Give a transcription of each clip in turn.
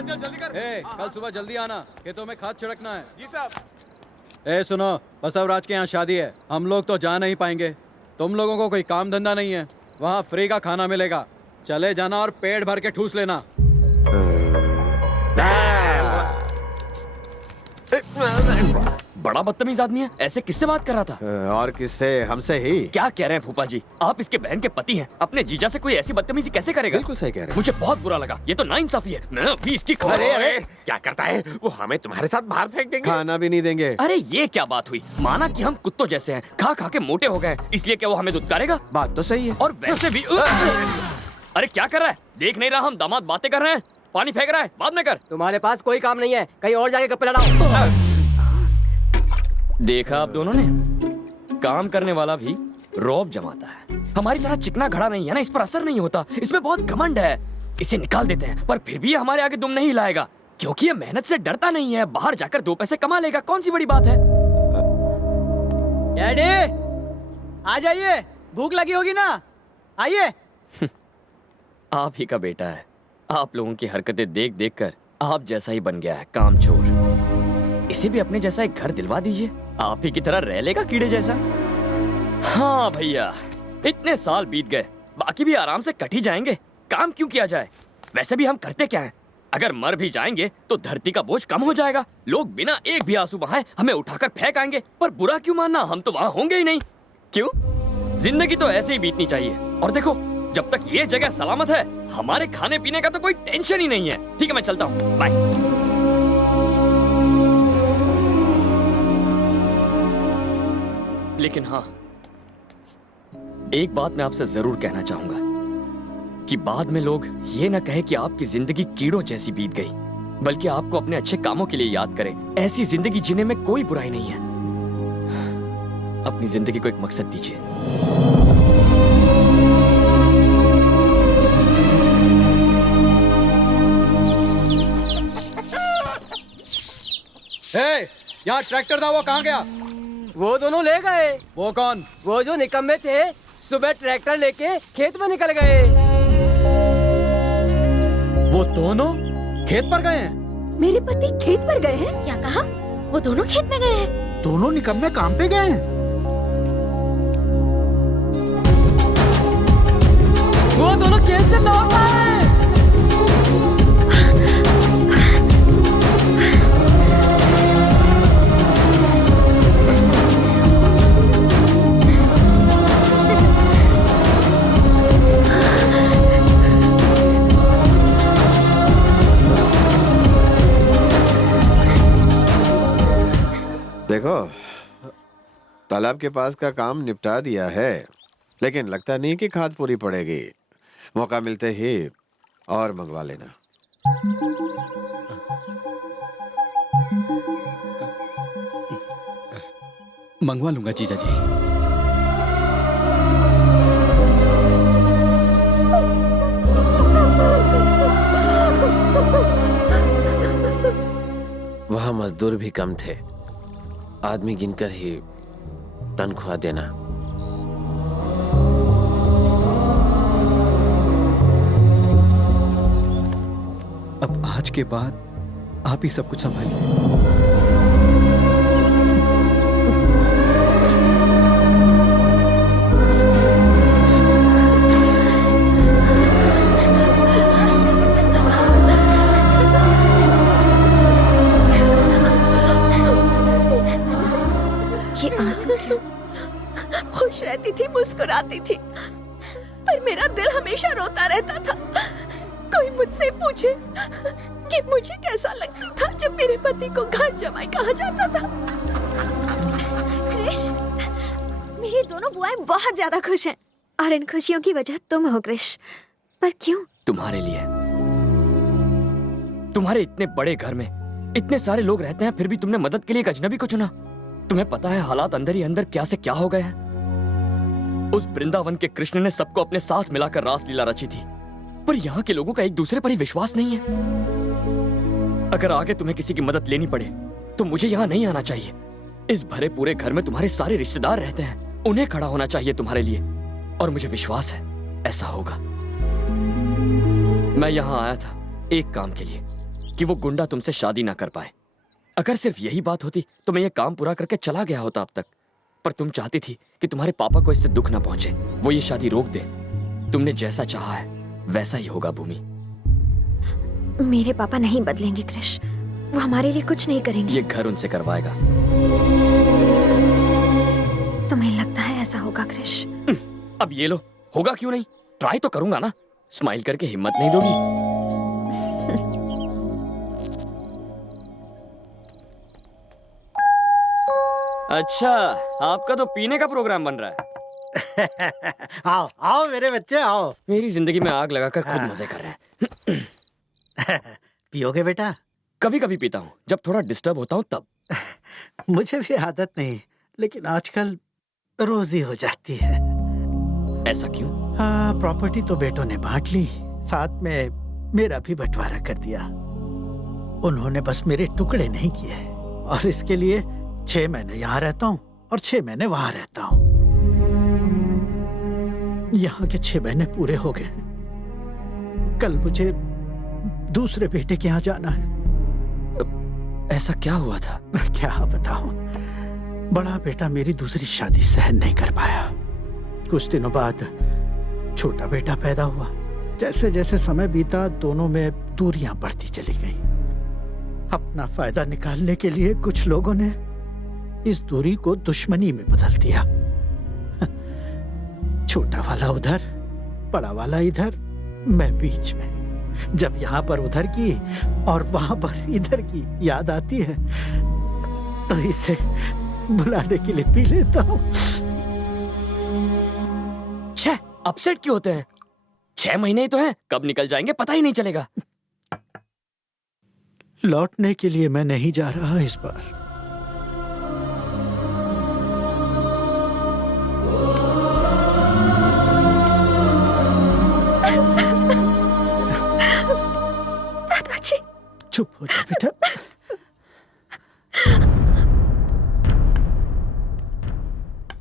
चल चल जल्दी कर। कल सुबह जल्दी आना, खेतों में खाद छिड़कना है। जी साहब। सुनो, बसवराज के यहाँ शादी है, हम लोग तो जा नहीं पाएंगे। तुम लोगों को कोई काम धंधा नहीं है, वहाँ फ्री का खाना मिलेगा। चले जाना और पेट भर के ठूस लेना। बड़ा बदतमीज आदमी है, ऐसे किससे बात कर रहा था? और किससे? हमसे ही। क्या कह रहे हैं फूफा जी, आप इसके बहन के पति हैं, अपने जीजा से कोई ऐसी बदतमीजी कैसे करेगा? बिल्कुल सही कह रहे हैं। मुझे बहुत बुरा लगा, ये तो नाइंसाफी है। मैं अभी इसकी खबर। अरे क्या करता है वो? हमें तुम्हारे साथ बाहर फेंक देंगे। खाना भी नहीं देंगे। अरे ये क्या बात हुई? माना कि हम कुत्तों जैसे हैं, खा खा के मोटे हो गए, इसलिए क्या वो हमें दुत्कारेगा? बात तो सही है। और वैसे भी अरे क्या कर रहा है? देख नहीं रहा हम दामाद बातें कर रहे हैं? पानी फेंक रहा है, बाद में कर। तुम्हारे पास कोई काम नहीं है, कहीं और जाके गप्पे लड़ाओ। देखा आप दोनों ने, काम करने वाला भी रौब जमाता है। हमारी तरह चिकना घड़ा नहीं है ना, इस पर असर नहीं होता। इसमें बहुत घमंड है, इसे निकाल देते हैं, पर फिर भी ये हमारे आगे दुम नहीं लाएगा, क्योंकि ये मेहनत से डरता नहीं है। बाहर जाकर 2 पैसे कमा लेगा, कौन सी बड़ी बात है? डैडी आ जाइए, भूख लगी होगी ना, आइए। आप ही का बेटा है, आप लोगों की हरकतें देख देख कर आप जैसा ही बन गया है, कामचोर। इसे भी अपने जैसा एक घर दिलवा दीजिए, आप ही की तरह रह लेगा कीड़े जैसा। हाँ भैया, इतने साल बीत गए, बाकी भी आराम से कट ही जाएंगे। काम क्यों किया जाए? वैसे भी हम करते क्या हैं? अगर मर भी जाएंगे तो धरती का बोझ कम हो जाएगा। लोग बिना एक भी आंसू बहाए हमें उठाकर फेंक आएंगे, पर बुरा क्यों मानना, हम तो वहां होंगे ही नहीं। क्यों? जिंदगी तो ऐसे ही बीतनी चाहिए। और देखो, जब तक ये जगह सलामत है, हमारे खाने पीने का तो कोई टेंशन ही नहीं है। ठीक है, मैं चलता हूँ, बाय। लेकिन हाँ, एक बात मैं आपसे जरूर कहना चाहूंगा कि बाद में लोग ये ना कहे कि आपकी जिंदगी कीड़ों जैसी बीत गई, बल्कि आपको अपने अच्छे कामों के लिए याद करें। ऐसी जिंदगी जीने में कोई बुराई नहीं है। अपनी जिंदगी को एक मकसद दीजिए। यहाँ ट्रैक्टर था, वो कहाँ गया? वो दोनों ले गए। वो कौन? वो जो निकम्मे थे, सुबह ट्रैक्टर लेके खेत में निकल गए। वो दोनों खेत पर गए हैं? मेरे पति खेत पर गए हैं? क्या कहा? वो दोनों खेत में गए हैं? दोनों निकम्मे काम पे गए हैं। वो दोनों खेत से लौट आए। देखो, तालाब के पास का काम निपटा दिया है, लेकिन लगता नहीं कि खाद पूरी पड़ेगी। मौका मिलते ही और मंगवा लेना। मंगवा लूंगा जीजा जी। वहाँ मजदूर भी कम थे, आदमी गिनकर ही तनख्वाह देना। अब आज के बाद आप ही सब कुछ संभालिए। खुश रहती थी, मुस्कुराती थी, पर मेरा दिल हमेशा रोता रहता था। कोई मुझसे पूछे कि मुझे कैसा लगता था जब मेरे पति को घर जमाई कहा जाता था। क्रिश, मेरी दोनों बुआएं बहुत ज्यादा खुश हैं, और इन खुशियों की वजह तुम हो क्रिश। पर क्यों? तुम्हारे लिए। तुम्हारे इतने बड़े घर में इतने सारे लोग रहते हैं, फिर भी तुमने मदद के लिए एक अजनबी को चुना। तुम्हें पता है हालात अंदर ही अंदर क्या से क्या हो गए हैं। उस वृंदावन के कृष्ण ने सबको अपने साथ मिलाकर रासलीला रची थी, पर यहाँ के लोगों का एक दूसरे पर ही विश्वास नहीं है। अगर आगे तुम्हें किसी की मदद लेनी पड़े तो मुझे यहाँ नहीं आना चाहिए। इस भरे पूरे घर में तुम्हारे सारे रिश्तेदार रहते हैं, उन्हें खड़ा होना चाहिए तुम्हारे लिए, और मुझे विश्वास है ऐसा होगा। मैं यहाँ आया था एक काम के लिए, कि वो गुंडा तुमसे शादी ना कर पाए। अगर सिर्फ यही बात होती तो मैं ये काम पूरा करके चला गया होता अब तक। पर तुम चाहती थी कि तुम्हारे पापा को इससे दुख ना पहुंचे, वो ये शादी रोक दे। तुमने जैसा चाहा है वैसा ही होगा भूमि। मेरे पापा नहीं बदलेंगे क्रिश, वो हमारे लिए कुछ नहीं करेंगे। ये घर उनसे करवाएगा। तुम्हें लगता है ऐसा होगा क्रिश? अब ये लो, होगा क्यों नहीं, ट्राई तो करूंगा ना। स्माइल करके हिम्मत नहीं दोगी? अच्छा, आपका तो पीने का प्रोग्राम बन रहा है। आओ आओ मेरे बच्चे आओ। मेरी जिंदगी में आग लगाकर खुद मजे कर रहे हैं। पियोगे बेटा? कभी कभी पीता हूँ, जब थोड़ा डिस्टर्ब होता हूँ तब। मुझे भी आदत नहीं, लेकिन आजकल रोज ही हो जाती है। ऐसा क्यों? हाँ, प्रॉपर्टी तो बेटों ने बांट ली, साथ में मेरा भी बंटवारा कर दिया। उन्होंने बस मेरे टुकड़े नहीं किए, और इसके लिए 6 महीने यहाँ रहता हूँ और 6 महीने वहां रहता हूँ। यहाँ के 6 महीने पूरे हो गए। कल मुझे दूसरे बेटे के यहाँ जाना है। ऐसा क्या हुआ था? क्या बताऊं, बड़ा बेटा मेरी दूसरी शादी सहन नहीं कर पाया। कुछ दिनों बाद छोटा बेटा पैदा हुआ। जैसे जैसे समय बीता, दोनों में दूरियां बढ़ती चली गई। अपना फायदा निकालने के लिए कुछ लोगों ने इस दूरी को दुश्मनी में बदल दिया। छोटा वाला उधर, बड़ा वाला इधर, मैं बीच में। जब यहाँ पर उधर की और वहां पर इधर की याद आती है तो इसे बुलाने के लिए पी लेता हूँ। छह अपसेट क्यों होते हैं? 6 महीने ही तो हैं, कब निकल जाएंगे पता ही नहीं चलेगा। लौटने के लिए मैं नहीं जा रहा इस बार। दादाजी, चुप हो जा बेटा।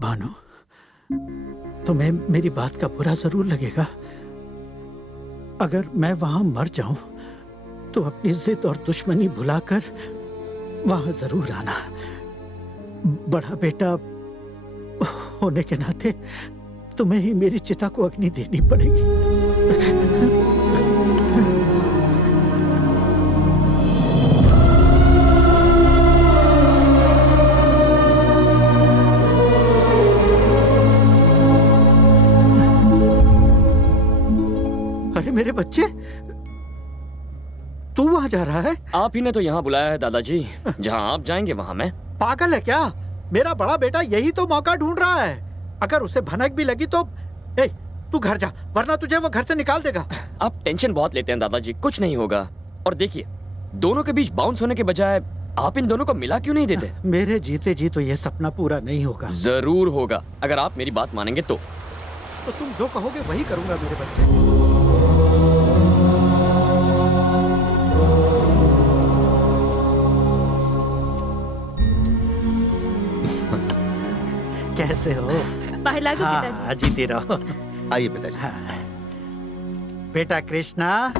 भानु, तुम्हें मेरी बात का बुरा जरूर लगेगा। अगर मैं वहां मर जाऊं तो अपनी जिद और दुश्मनी भुलाकर वहां जरूर आना। बड़ा बेटा होने के नाते तुम्हें ही मेरी चिता को अग्नि देनी पड़ेगी। अरे मेरे बच्चे, तू वहां जा रहा है? आप ही ने तो यहाँ बुलाया है दादाजी। जहाँ आप जाएंगे वहाँ मैं। पागल है क्या? मेरा बड़ा बेटा यही तो मौका ढूंढ रहा है। अगर उसे भनक भी लगी तो तू घर जा, वरना तुझे वो घर से निकाल देगा। आप टेंशन बहुत लेते हैं दादाजी, कुछ नहीं होगा। और देखिए, दोनों के बीच बाउंस होने के बजाय आप इन दोनों को मिला क्यों नहीं देते? मेरे जीते जी तो ये सपना पूरा नहीं होगा। जरूर होगा, अगर आप मेरी बात मानेंगे तो तुम जो कहोगे वही करूंगा मेरे बच्चे। कैसे हो? बाहर लागो पिताजी। हाँ, जीते रहो। आइए पिताजी। हाँ। बेटा कृष्णा,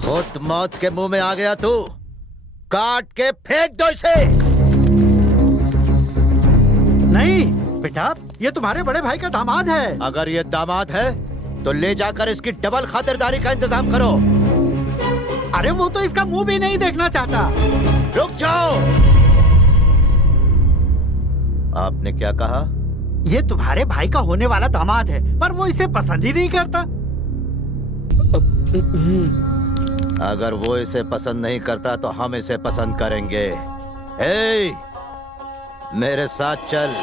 खुद मौत के मुंह में आ गया तू, काट के फेंक दो इसे। नहीं बेटा, ये तुम्हारे बड़े भाई का दामाद है। अगर ये दामाद है तो ले जाकर इसकी डबल खातिरदारी का इंतजाम करो। अरे वो तो इसका मुंह भी नहीं देखना चाहता। रुक जाओ। आपने क्या कहा? ये तुम्हारे भाई का होने वाला दामाद है, पर वो इसे पसंद ही नहीं करता। अगर वो इसे पसंद नहीं करता तो हम इसे पसंद करेंगे। ए, मेरे साथ चल।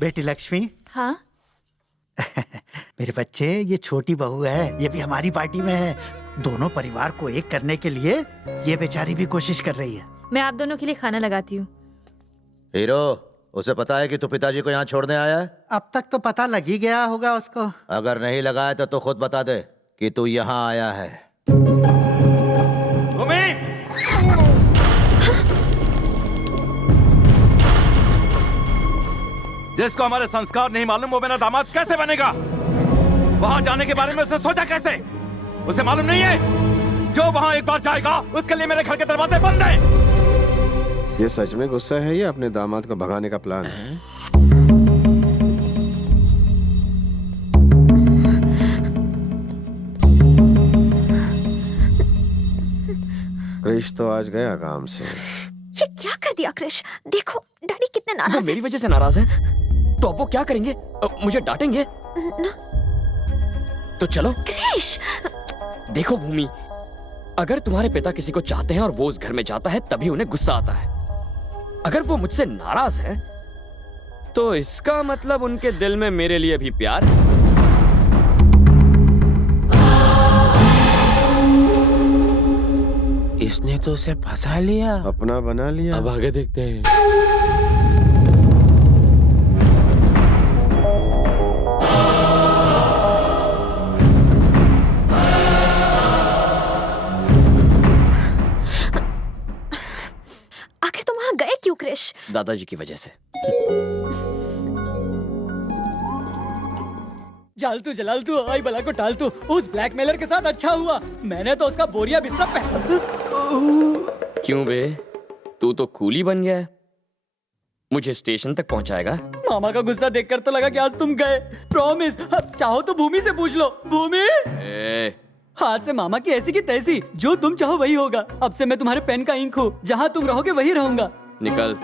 बेटी लक्ष्मी। हाँ? मेरे बच्चे, ये छोटी बहू है, ये भी हमारी पार्टी में है। दोनों परिवार को एक करने के लिए ये बेचारी भी कोशिश कर रही है। मैं आप दोनों के लिए खाना लगाती हूँ। हीरो, उसे पता है कि तू पिताजी को यहाँ छोड़ने आया है? अब तक तो पता लग ही गया होगा उसको। अगर नहीं लगा है तो तू खुद बता दे कि तू यहाँ आया है। जिसको हमारे संस्कार नहीं मालूम वो मेरा दामाद कैसे बनेगा? वहां जाने के बारे में उसने सोचा कैसे? उसे मालूम नहीं है जो वहां एक बार जाएगा उसके लिए मेरे घर के दरवाजे बंद हैं। ये सच में गुस्सा है या अपने दामाद को भगाने का प्लान है? क्रिश तो आज गया काम से। ये क्या कर दिया क्रिश? देखो डैडी कितने वो नाराज हैं। मेरी वजह से नाराज है तो अब वो क्या करेंगे? मुझे डांटेंगे? तो चलो। क्रिश देखो भूमि, अगर तुम्हारे पिता किसी को चाहते हैं और वो उस घर में जाता है तभी उन्हें गुस्सा आता है। अगर वो मुझसे नाराज है तो इसका मतलब उनके दिल में मेरे लिए भी प्यार है। इसने तो उसे फंसा लिया, अपना बना लिया। अब आगे देखते हैं। आखिर तुम वहां गए क्यों क्रिश? दादाजी की वजह से। जालतू जलालतू आई बला को टालतू, उस ब्लैकमेलर के साथ अच्छा हुआ मैंने तो उसका बोरिया बिस्तरा पहन। क्यों बे, तू तो कूली बन गया है। मुझे स्टेशन तक पहुंचाएगा? मामा का गुस्सा देखकर तो लगा कि आज तुम गए। प्रॉमिस, चाहो तो भूमि से पूछ लो। भूमि, हाथ से मामा की ऐसी की तैसी, जो तुम चाहो वही होगा। अब से मैं तुम्हारे पेन का इंक हूँ, जहाँ तुम रहोगे वही रहूंगा। निकल।